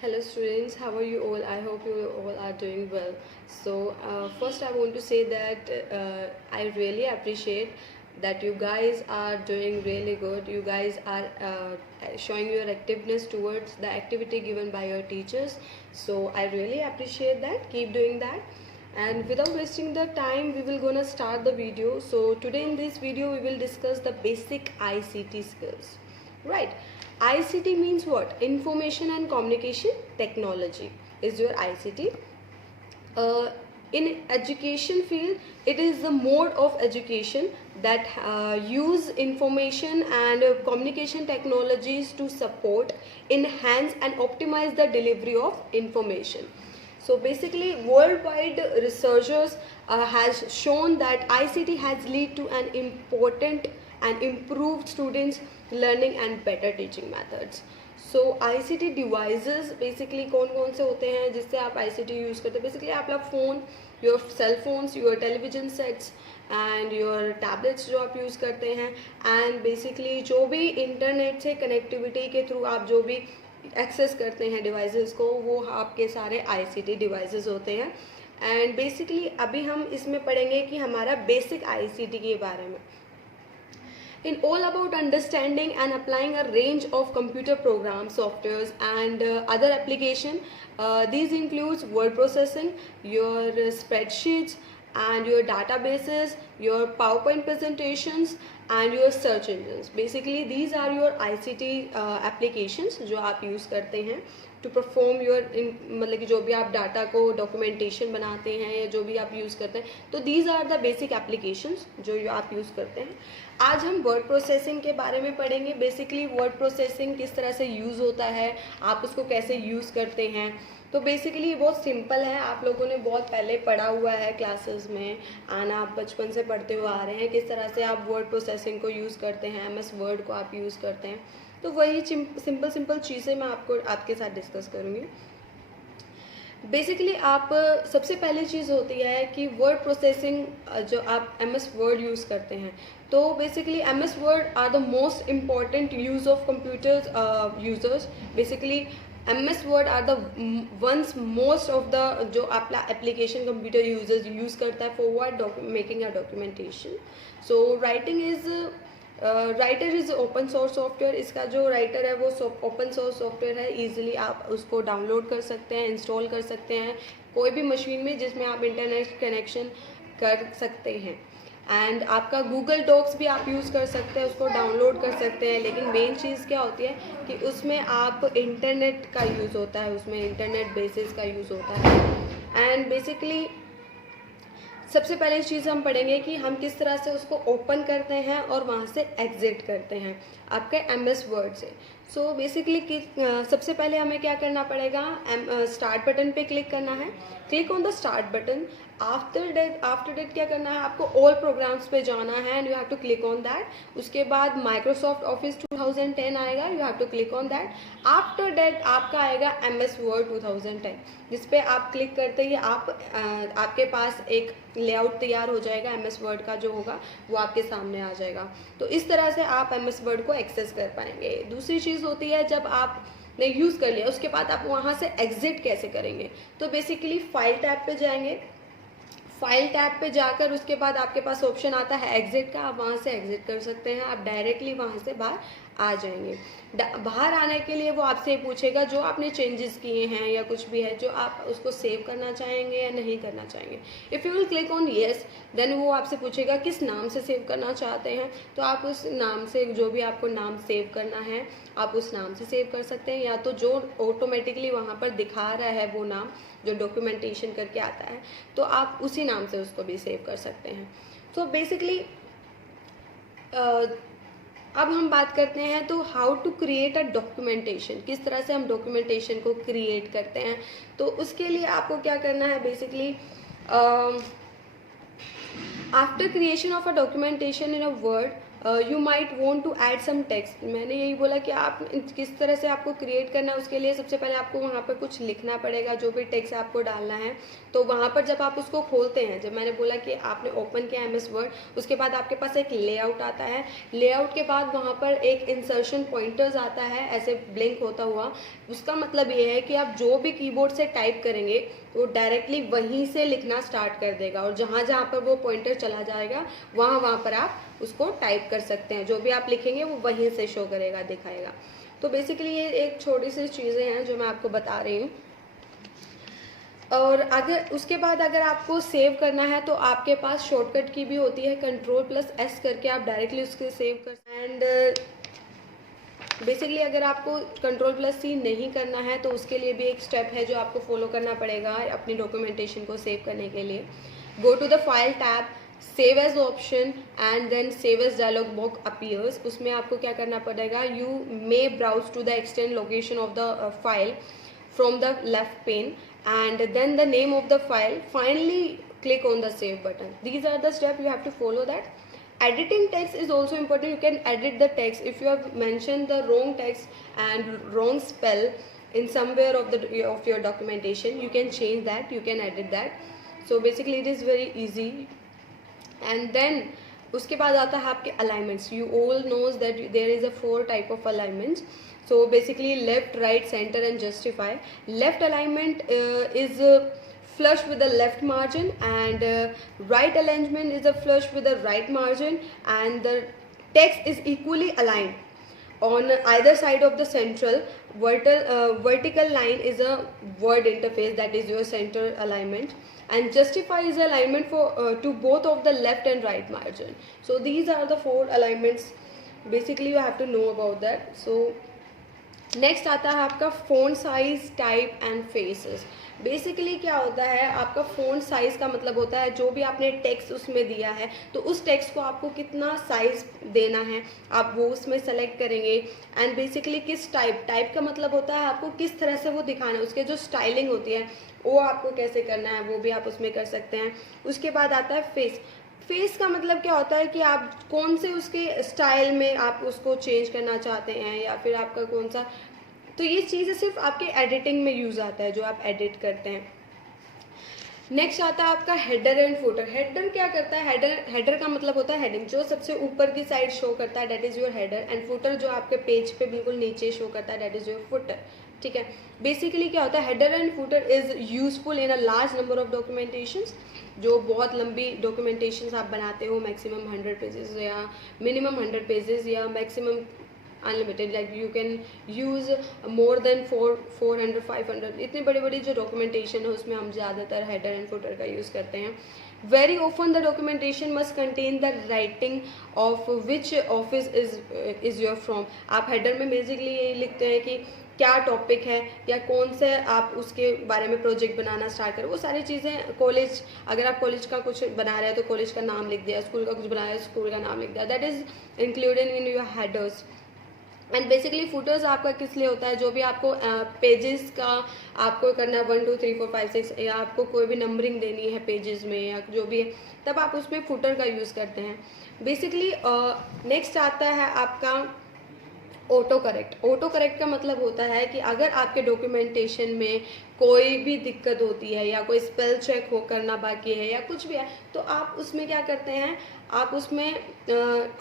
Hello students, how are you all? I hope you all are doing well. First I want to say that I really appreciate that you guys are doing really good. You guys are showing your activeness towards the activity given by your teachers. So I really appreciate that. Keep doing that. And without wasting the time, we will gonna start the video. So today in this video, we will discuss the basic ICT skills. Right. ICT means what? Information and communication technology is your ICT. In education field, it is the mode of education that use information and communication technologies to support, enhance and optimize the delivery of information. So basically, worldwide researchers has shown that ICT has led to an important and improved students learning and better teaching methods. So ICT devices basically कौन कौन से होते हैं जिससे आप ICT use करते हैं? Basically आप लोग phone, your cell phones, your television sets and your tablets जो आप यूज़ करते हैं, एंड बेसिकली जो भी इंटरनेट से कनेक्टिविटी के थ्रू आप जो भी एक्सेस करते हैं डिवाइसेस को, वो आपके सारे ICT डिवाइसेस होते हैं. एंड बेसिकली अभी हम इसमें पढ़ेंगे कि हमारा बेसिक ICT के बारे में. In all about understanding and applying a range of computer programs, softwares and other application. These includes word processing, your spreadsheets and your databases, your PowerPoint presentations and your search engines. Basically these are your ICT applications जो आप use करते हैं to perform your मतलब कि जो भी आप data को डॉक्यूमेंटेशन बनाते हैं या जो भी आप यूज़ करते हैं, तो these are the basic applications जो आप यूज़ करते हैं. आज हम वर्ड प्रोसेसिंग के बारे में पढ़ेंगे. बेसिकली वर्ड प्रोसेसिंग किस तरह से यूज़ होता है, आप उसको कैसे यूज़ करते हैं. तो बेसिकली बहुत सिंपल है, आप लोगों ने बहुत पहले पढ़ा हुआ है क्लासेस में, एंड आप बचपन से पढ़ते हुए आ रहे हैं किस तरह से आप वर्ड प्रोसेसिंग को यूज़ करते हैं, MS वर्ड को आप यूज़ करते हैं. तो वही सिंपल चीज़ें मैं आपके साथ डिस्कस करूँगी. बेसिकली आप सबसे पहली चीज़ होती है कि वर्ड प्रोसेसिंग जो आप MS वर्ड यूज़ करते हैं, तो basically MS word are the most important use of computer users. Basically MS word are the ones most of the जो आपका एप्लीकेशन कंप्यूटर यूजर्स यूज़ करता है for word making a documentation. So writer is open source software. इसका जो writer है वो open source software है. Easily आप उसको डाउनलोड कर सकते हैं, इंस्टॉल कर सकते हैं कोई भी मशीन में जिसमें आप इंटरनेट कनेक्शन कर सकते हैं. एंड आपका गूगल डॉक्स भी आप यूज़ कर सकते हैं, उसको डाउनलोड कर सकते हैं. लेकिन मेन चीज़ क्या होती है कि उसमें आप इंटरनेट का यूज़ होता है, उसमें इंटरनेट बेसिस का यूज़ होता है. एंड बेसिकली सबसे पहले चीज़ हम पढ़ेंगे कि हम किस तरह से उसको ओपन करते हैं और वहाँ से एग्जिट करते हैं आपके MS वर्ड से. सो बेसिकली सबसे पहले हमें क्या करना पड़ेगा, स्टार्ट बटन पे क्लिक करना है. Click on the start button. After that क्या करना है, आपको ऑल प्रोग्राम्स पे जाना है and you have to click on that. उसके बाद माइक्रोसॉफ्ट ऑफिस 2010 आएगा, you have to click on that. After that आपका आएगा MS वर्ड 2010, जिस पे आप क्लिक करते ही आपके पास एक लेआउट तैयार हो जाएगा. MS वर्ड का जो होगा वो आपके सामने आ जाएगा. तो इस तरह से आप MS वर्ड को एक्सेस कर पाएंगे. दूसरी चीज़ होती है, जब आप ने यूज़ कर लिया उसके बाद आप वहाँ से एग्जिट कैसे करेंगे. तो बेसिकली फाइल टैब पे जाएंगे. फाइल टैब पे जाकर उसके बाद आपके पास ऑप्शन आता है एग्जिट का, आप वहाँ से एग्जिट कर सकते हैं. आप डायरेक्टली वहाँ से बाहर आ जाएंगे. बाहर आने के लिए वो आपसे पूछेगा जो आपने चेंजेस किए हैं या कुछ भी है जो आप उसको सेव करना चाहेंगे या नहीं करना चाहेंगे. If you will click on yes, then वो आपसे पूछेगा किस नाम से सेव करना चाहते हैं. तो आप उस नाम से, जो भी आपको नाम सेव करना है आप उस नाम से सेव कर सकते हैं, या तो जो ऑटोमेटिकली वहाँ पर दिखा रहा है वो नाम जो डॉक्यूमेंटेशन करके आता है, तो आप उसी नाम से उसको भी सेव कर सकते हैं. तो बेसिकली अब हम बात करते हैं तो how to create a documentation, किस तरह से हम डॉक्यूमेंटेशन को क्रिएट करते हैं. तो उसके लिए आपको क्या करना है, basically after creation of a documentation in a word you might want to add some text. मैंने यही बोला कि आप किस तरह से आपको क्रिएट करना है, उसके लिए सबसे पहले आपको वहाँ पर कुछ लिखना पड़ेगा, जो भी टेक्स्ट आपको डालना है। तो वहाँ पर जब आप उसको खोलते हैं, जब मैंने बोला कि आपने ओपन किया MS वर्ड, उसके बाद आपके पास एक लेआउट आता है। लेआउट के बाद वहाँ पर एक इंसर्शन पॉइंटर्स आता है, ऐसे ब्लिंक होता हुआ। उसका मतलब ये है कि आप जो भी कीबोर्ड से टाइप करेंगे वो डायरेक्टली वहीं से लिखना स्टार्ट कर देगा, और जहाँ जहाँ पर वो पॉइंटर चला जाएगा वहाँ वहाँ पर आप उसको टाइप कर सकते हैं। जो भी आप लिखेंगे वो वहीं से शो करेगा, दिखाएगा। तो बेसिकली ये एक छोटी सी चीज़ें हैं जो मैं आपको बता रही हूँ। और अगर उसके बाद अगर आपको सेव करना है तो आपके पास शॉर्टकट की भी होती है, Ctrl+S करके आप डायरेक्टली उसके सेव कर। एंड बेसिकली अगर आपको Ctrl+C नहीं करना है तो उसके लिए भी एक स्टेप है जो आपको फॉलो करना पड़ेगा अपनी डॉक्यूमेंटेशन को सेव करने के लिए। Go to the file tab, save as option and then save as dialog box appears. उसमें आपको क्या करना पड़ेगा, you may browse to the extend location of the file from the left pane and then the name of the file. Finally click on the save button. These are the steps you have to follow. That editing text is also important. You can edit the text if you have mentioned the wrong text and wrong spell in somewhere of your documentation. You can change that, you can edit that. So basically it is very easy. And then उसके बाद आता है आपके alignments. You all knows that there is a 4 type of alignments. So basically left, right, center and justify. Left alignment is flush with the left margin, and right alignment is a flush with the right margin, and the text is equally aligned on either side of the central. Vertical line is a word interface, that is your center alignment, and justify is alignment for to both of the left and right margin. So these are the 4 alignments. Basically you have to know about that. So next आता है आपका font size, type and faces. Basically क्या होता है, आपका font size का मतलब होता है जो भी आपने टेक्स्ट उसमें दिया है तो उस टेक्स्ट को आपको कितना साइज़ देना है आप वो उसमें सेलेक्ट करेंगे। एंड बेसिकली किस टाइप का मतलब होता है आपको किस तरह से वो दिखाना है, उसके जो स्टाइलिंग होती है वो आपको कैसे करना है, वो भी आप उसमें कर सकते हैं। उसके बाद आता है फेस। फेस का मतलब क्या होता है कि आप कौन से उसके स्टाइल में आप उसको चेंज करना चाहते हैं, या फिर आपका कौन सा। तो ये चीज़ें सिर्फ आपके एडिटिंग में यूज़ आता है जो आप एडिट करते हैं। नेक्स्ट आता है आपका हेडर एंड फुटर। हेडर क्या करता है, हेडर का मतलब होता है हेडिंग, जो सबसे ऊपर की साइड शो करता है, that is your header. And footer जो आपके पेज पे बिल्कुल नीचे शो करता है, दैट इज़ योर फुटर। ठीक है, बेसिकली क्या होता है, header and footer is useful in a large number of documentations. जो बहुत लंबी डॉक्यूमेंटेशंस आप बनाते हो, मैक्सिमम 100 पेजेस या मिनिमम 100 पेजेस या maximum unlimited, like you can use more than 400 500, इतनी बड़ी बड़ी जो डॉक्यूमेंटेशन है उसमें हम ज़्यादातर हेडर एंड फुटर का यूज़ करते हैं। Very often the documentation must contain the writing of which office is your from. आप हेडर में बेसिकली यही लिखते हैं कि क्या टॉपिक है या कौन से आप उसके बारे में प्रोजेक्ट बनाना स्टार्ट करें, वो सारी चीज़ें। कॉलेज, अगर आप कॉलेज का कुछ बना रहे हैं तो कॉलेज का नाम लिख दिया, स्कूल का कुछ बनाया है स्कूल का नाम लिख दिया, that is included in your headers. And basically putters आपका किस लिए होता है, जो भी आपको पेजेस का आपको करना है 1 2 3 4 5 6, या आपको कोई भी नंबरिंग देनी है पेजेस में या जो भी है, तब आप उसमें फुटर का यूज़ करते हैं बेसिकली। नेक्स्ट आता है आपका ऑटो करेक्ट। ऑटो करेक्ट का मतलब होता है कि अगर आपके डॉक्यूमेंटेशन में कोई भी दिक्कत होती है या कोई स्पेल चेक हो करना बाकी है या कुछ भी है, तो आप उसमें क्या करते हैं, आप उसमें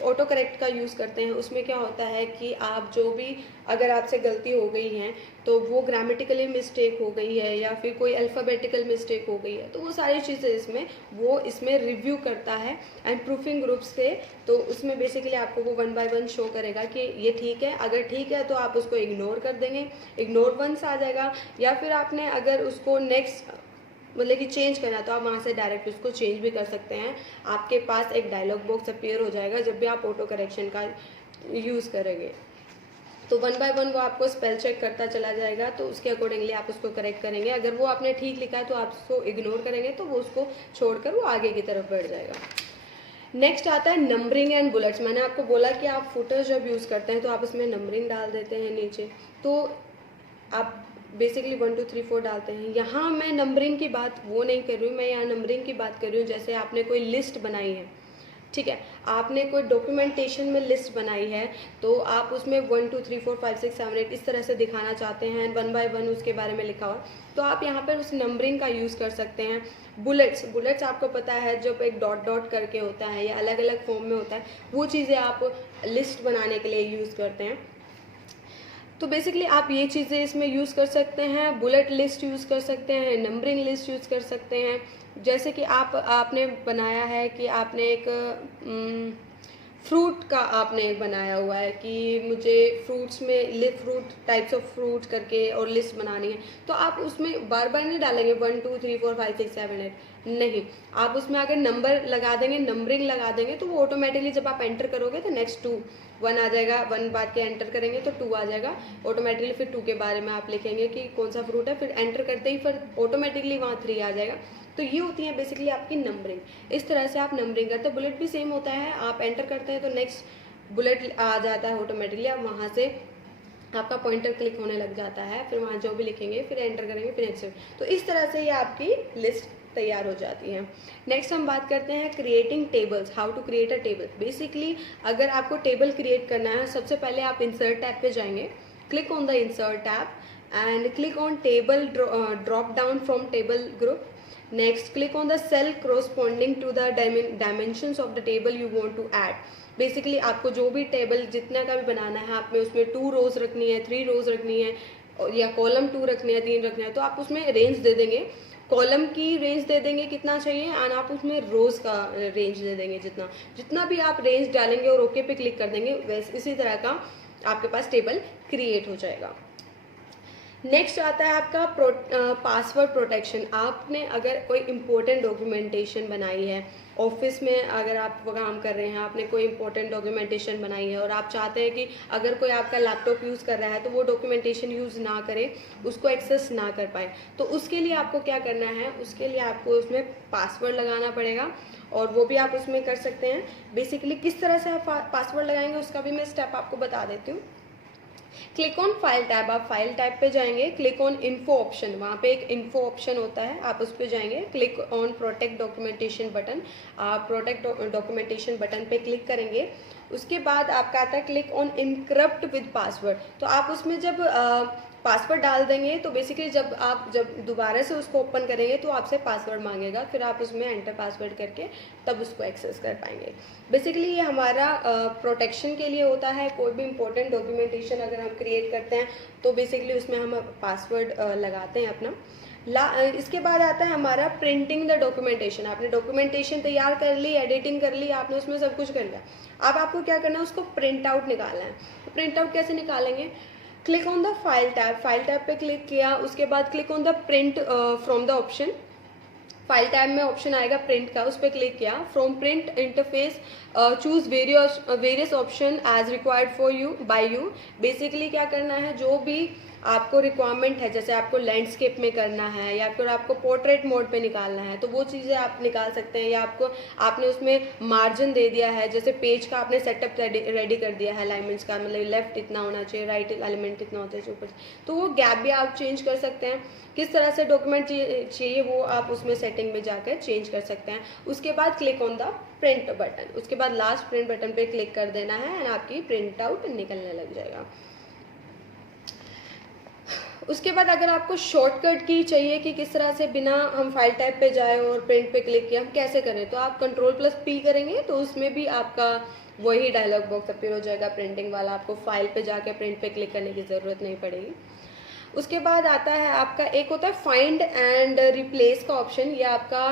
ऑटो करेक्ट का यूज़ करते हैं। उसमें क्या होता है कि आप जो भी, अगर आपसे गलती हो गई है तो वो ग्रामेटिकली मिस्टेक हो गई है या फिर कोई अल्फ़ाबेटिकल मिस्टेक हो गई है, तो वो सारी चीज़ें इसमें रिव्यू करता है एंड प्रूफिंग ग्रुप से। तो उसमें बेसिकली आपको वो 1 बाय 1 शो करेगा कि ये ठीक है। अगर ठीक है तो आप उसको इग्नोर कर देंगे, इग्नोर वंस आ जाएगा। या फिर आपने अगर उसको नेक्स्ट मतलब कि चेंज करना है तो आप वहाँ से डायरेक्ट उसको चेंज भी कर सकते हैं। आपके पास एक डायलॉग बॉक्स अपीयर हो जाएगा जब भी आप ऑटो करेक्शन का यूज़ करेंगे। तो 1 बाय 1 वो आपको स्पेल चेक करता चला जाएगा, तो उसके अकॉर्डिंगली आप उसको करेक्ट करेंगे। अगर वो आपने ठीक लिखा है तो आप उसको इग्नोर करेंगे, तो वो उसको छोड़कर वो आगे की तरफ बढ़ जाएगा। नेक्स्ट आता है नंबरिंग एंड बुलेट्स। मैंने आपको बोला कि आप फुटर जब यूज़ करते हैं तो आप उसमें नंबरिंग डाल देते हैं नीचे, तो आप बेसिकली 1 2 3 4 डालते हैं। यहाँ मैं नंबरिंग की बात वो नहीं कर रही हूँ, मैं यहाँ नंबरिंग की बात कर रही हूँ। जैसे आपने कोई लिस्ट बनाई है, ठीक है, आपने कोई डॉक्यूमेंटेशन में लिस्ट बनाई है तो आप उसमें 1 2 3 4 5 6 7 8 इस तरह से दिखाना चाहते हैं, 1 बाय 1 उसके बारे में लिखा हुआ, तो आप यहाँ पर उस नंबरिंग का यूज़ कर सकते हैं। बुलेट्स आपको पता है जब एक डॉट डॉट करके होता है या अलग अलग फॉर्म में होता है, वो चीज़ें आप लिस्ट बनाने के लिए यूज़ करते हैं। तो बेसिकली आप ये चीज़ें इसमें यूज़ कर सकते हैं, बुलेट लिस्ट यूज़ कर सकते हैं, नंबरिंग लिस्ट यूज़ कर सकते हैं। जैसे कि आपने बनाया है कि आपने एक फ्रूट का आपने एक बनाया हुआ है कि मुझे फ्रूट्स में फ्रूट टाइप्स ऑफ फ्रूट करके और लिस्ट बनानी है, तो आप उसमें बार बार नहीं डालेंगे 1 2 3 4 5 6 7 8, नहीं, आप उसमें अगर नंबर लगा देंगे, नंबरिंग लगा देंगे, तो वो ऑटोमेटिकली जब आप एंटर करोगे तो नेक्स्ट 2 1 आ जाएगा, 1 बाद के एंटर करेंगे तो 2 आ जाएगा ऑटोमेटिकली, फिर 2 के बारे में आप लिखेंगे कि कौन सा फ्रूट है, फिर एंटर करते ही फिर ऑटोमेटिकली वहाँ 3 आ जाएगा। तो ये होती है बेसिकली आपकी नंबरिंग। इस तरह से आप नंबरिंग करते हैं। बुलेट भी सेम होता है, आप एंटर करते हैं तो नेक्स्ट बुलेट आ जाता है ऑटोमेटिकली, आप वहाँ से आपका पॉइंटर क्लिक होने लग जाता है, फिर वहाँ जो भी लिखेंगे फिर एंटर करेंगे फिर नेक्स्ट। तो इस तरह से ये आपकी लिस्ट तैयार हो जाती है। नेक्स्ट हम बात करते हैं creating tables, how to create a table. Basically अगर आपको टेबल क्रिएट करना है, सबसे पहले आप इंसर्ट टैब पे जाएंगे, click on the insert tab and click on table drop down from table group. Next, click on the cell corresponding to the dimensions of the table you want to add. Basically आपको जो भी table जितना का भी बनाना है, आप में उसमें 2 रोज रखनी है, 3 रोज रखनी है या कॉलम 2 रखनी है, 3 रखना है, तो आप उसमें रेंज दे देंगे, कॉलम की रेंज दे देंगे कितना चाहिए और आप उसमें रोज का रेंज दे देंगे, जितना भी आप रेंज डालेंगे और ओके पे क्लिक कर देंगे, वैसे इसी तरह का आपके पास टेबल क्रिएट हो जाएगा। नेक्स्ट आता है आपका पासवर्ड प्रोटेक्शन। आपने अगर कोई इम्पोर्टेंट डॉक्यूमेंटेशन बनाई है, ऑफिस में अगर आप काम कर रहे हैं, आपने कोई इम्पोर्टेंट डॉक्यूमेंटेशन बनाई है और आप चाहते हैं कि अगर कोई आपका लैपटॉप यूज़ कर रहा है तो वो डॉक्यूमेंटेशन यूज़ ना करे, उसको एक्सेस ना कर पाए, तो उसके लिए आपको क्या करना है, उसके लिए आपको उसमें पासवर्ड लगाना पड़ेगा और वो भी आप उसमें कर सकते हैं। बेसिकली किस तरह से आप पासवर्ड लगाएंगे उसका भी मैं स्टेप आपको बता देती हूँ। क्लिक ऑन फाइल टैब, आप फाइल टैब पे जाएंगे, क्लिक ऑन इन्फो ऑप्शन, वहाँ पे एक इन्फो ऑप्शन होता है, आप उस पर जाएंगे, click on protect documentation button, आप प्रोटेक्ट डॉक्यूमेंटेशन बटन पे क्लिक करेंगे। उसके बाद आपका आता है click on encrypt with password, तो आप उसमें जब पासवर्ड डाल देंगे तो बेसिकली जब दोबारा से उसको ओपन करेंगे तो आपसे पासवर्ड मांगेगा, फिर आप उसमें एंटर पासवर्ड करके तब उसको एक्सेस कर पाएंगे। बेसिकली ये हमारा प्रोटेक्शन के लिए होता है। कोई भी इंपॉर्टेंट डॉक्यूमेंटेशन अगर हम क्रिएट करते हैं तो बेसिकली उसमें हम पासवर्ड लगाते हैं अपना। इसके बाद आता है हमारा प्रिंटिंग द डॉक्यूमेंटेशन। आपने डॉक्यूमेंटेशन तैयार कर ली, एडिटिंग कर ली, आपने उसमें सब कुछ कर लिया, अब आपको क्या करना है, उसको प्रिंट आउट निकालना है। तो प्रिंट आउट कैसे निकालेंगे, click on the file tab पे क्लिक किया, उसके बाद click on the print from the option, file tab में ऑप्शन आएगा प्रिंट का, उस पर क्लिक किया, from print interface choose various option as required for you by you. Basically क्या करना है, जो भी आपको रिक्वायरमेंट है, जैसे आपको लैंडस्केप में करना है या फिर आपको पोर्ट्रेट मोड पे निकालना है तो वो चीज़ें आप निकाल सकते हैं, या आपने उसमें मार्जिन दे दिया है, जैसे पेज का आपने सेटअप रेडी कर दिया है, अलाइनमेंट्स का मतलब लेफ्ट इतना होना चाहिए, राइट एलिमेंट इतना होता है ऊपर, तो वो गैप भी आप चेंज कर सकते हैं। किस तरह से डॉक्यूमेंट चाहिए वो आप उसमें सेटिंग में जाकर चेंज कर सकते हैं। उसके बाद click on the print button, उसके बाद लास्ट प्रिंट बटन पे क्लिक कर देना है एंड आपकी प्रिंट आउट निकलने लग जाएगा। उसके बाद अगर आपको शॉर्टकट की चाहिए कि किस तरह से बिना हम फाइल टाइप पे जाए और प्रिंट पे क्लिक किया हम कैसे करें, तो आप Ctrl+P करेंगे तो उसमें भी आपका वही डायलॉग बॉक्स अपीयर हो जाएगा प्रिंटिंग वाला, आपको फाइल पे जाके प्रिंट पे क्लिक करने की ज़रूरत नहीं पड़ेगी। उसके बाद आता है आपका एक होता है फाइंड एंड रिप्लेस का ऑप्शन। ये आपका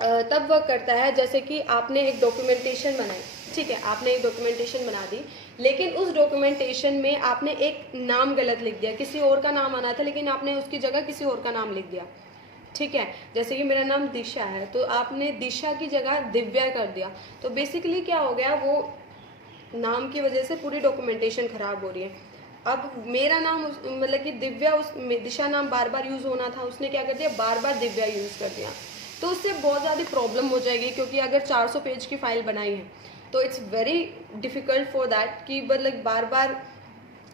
तब वर्क करता है जैसे कि आपने एक डॉक्यूमेंटेशन बनाई, ठीक है, आपने एक डॉक्यूमेंटेशन बना दी, लेकिन उस डॉक्यूमेंटेशन में आपने एक नाम गलत लिख दिया, किसी और का नाम आना था लेकिन आपने उसकी जगह किसी और का नाम लिख दिया, ठीक है, जैसे कि मेरा नाम दिशा है तो आपने दिशा की जगह दिव्या कर दिया, तो बेसिकली क्या हो गया, वो नाम की वजह से पूरी डॉक्यूमेंटेशन खराब हो रही है। अब मेरा नाम मतलब कि दिव्या, उस दिशा नाम बार बार यूज़ होना था, उसने क्या कर दिया, बार बार दिव्या यूज़ कर दिया, तो उससे बहुत ज़्यादा प्रॉब्लम हो जाएगी, क्योंकि अगर 400 पेज की फाइल बनाई है तो it's very difficult for that कि मतलब बार बार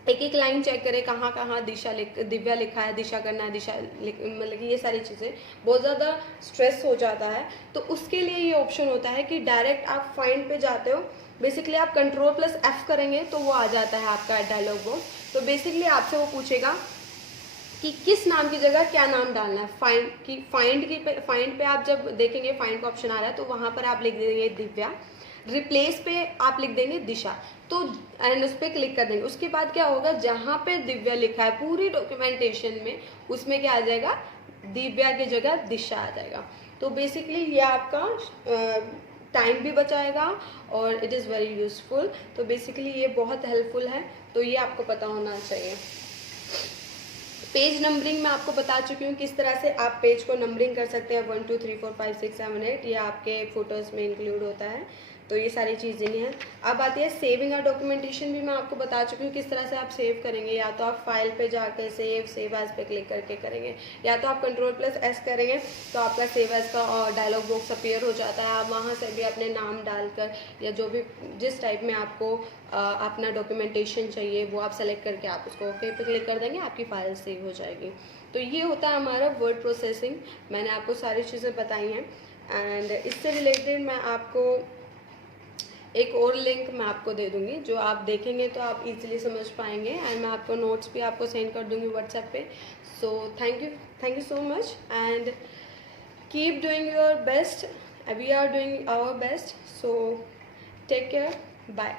एक एक लाइन चेक करें, कहाँ कहाँ दिव्या लिखा है, दिशा करना है, मतलब कि ये सारी चीज़ें बहुत ज़्यादा स्ट्रेस हो जाता है। तो उसके लिए ये ऑप्शन होता है कि डायरेक्ट आप फाइंड पे जाते हो, बेसिकली आप Ctrl+F करेंगे तो वो आ जाता है आपका डायलॉग बॉक्स। तो बेसिकली आपसे वो पूछेगा कि किस नाम की जगह क्या नाम डालना है। फाइंड पे आप जब देखेंगे फाइंड का ऑप्शन आ रहा है तो वहाँ पर आप लिख देंगे दिव्या, रिप्लेस पे आप लिख देंगे दिशा, तो एंड उस पर क्लिक कर देंगे। उसके बाद क्या होगा, जहाँ पे दिव्या लिखा है पूरी डॉक्यूमेंटेशन में, उसमें क्या आ जाएगा, दिव्या की जगह दिशा आ जाएगा। तो बेसिकली ये आपका टाइम भी बचाएगा और इट इज़ वेरी यूजफुल। तो बेसिकली ये बहुत हेल्पफुल है, तो ये आपको पता होना चाहिए। पेज नंबरिंग मैं आपको बता चुकी हूँ किस तरह से आप पेज को नंबरिंग कर सकते हैं, 1 2 3 4 5 6 7 8, ये आपके फोटोज़ में इंक्लूड होता है। तो ये सारी चीज़ें नहीं हैं। अब आती है सेविंग और डॉक्यूमेंटेशन, भी मैं आपको बता चुकी हूँ किस तरह से आप सेव करेंगे। या तो आप फाइल पे जाकर सेव एज पे क्लिक करके करेंगे, या तो आप Ctrl+S करेंगे तो आपका सेव एज का डायलॉग बॉक्स अपीयर हो जाता है। आप वहाँ से भी अपने नाम डालकर या जो भी जिस टाइप में आपको अपना डॉक्यूमेंटेशन चाहिए वो आप सेलेक्ट करके आप उसको ओके पे क्लिक कर देंगे, आपकी फाइल सेव हो जाएगी। तो ये होता है हमारा वर्ड प्रोसेसिंग। मैंने आपको सारी चीज़ें बताई हैं। एंड इससे रिलेटेड मैं आपको एक और लिंक मैं आपको दे दूँगी, जो आप देखेंगे तो आप इजीली समझ पाएंगे। एंड मैं आपको नोट्स भी आपको सेंड कर दूँगी व्हाट्सएप पे। So thank you so much and keep doing your best. We are doing our best, so take care, bye.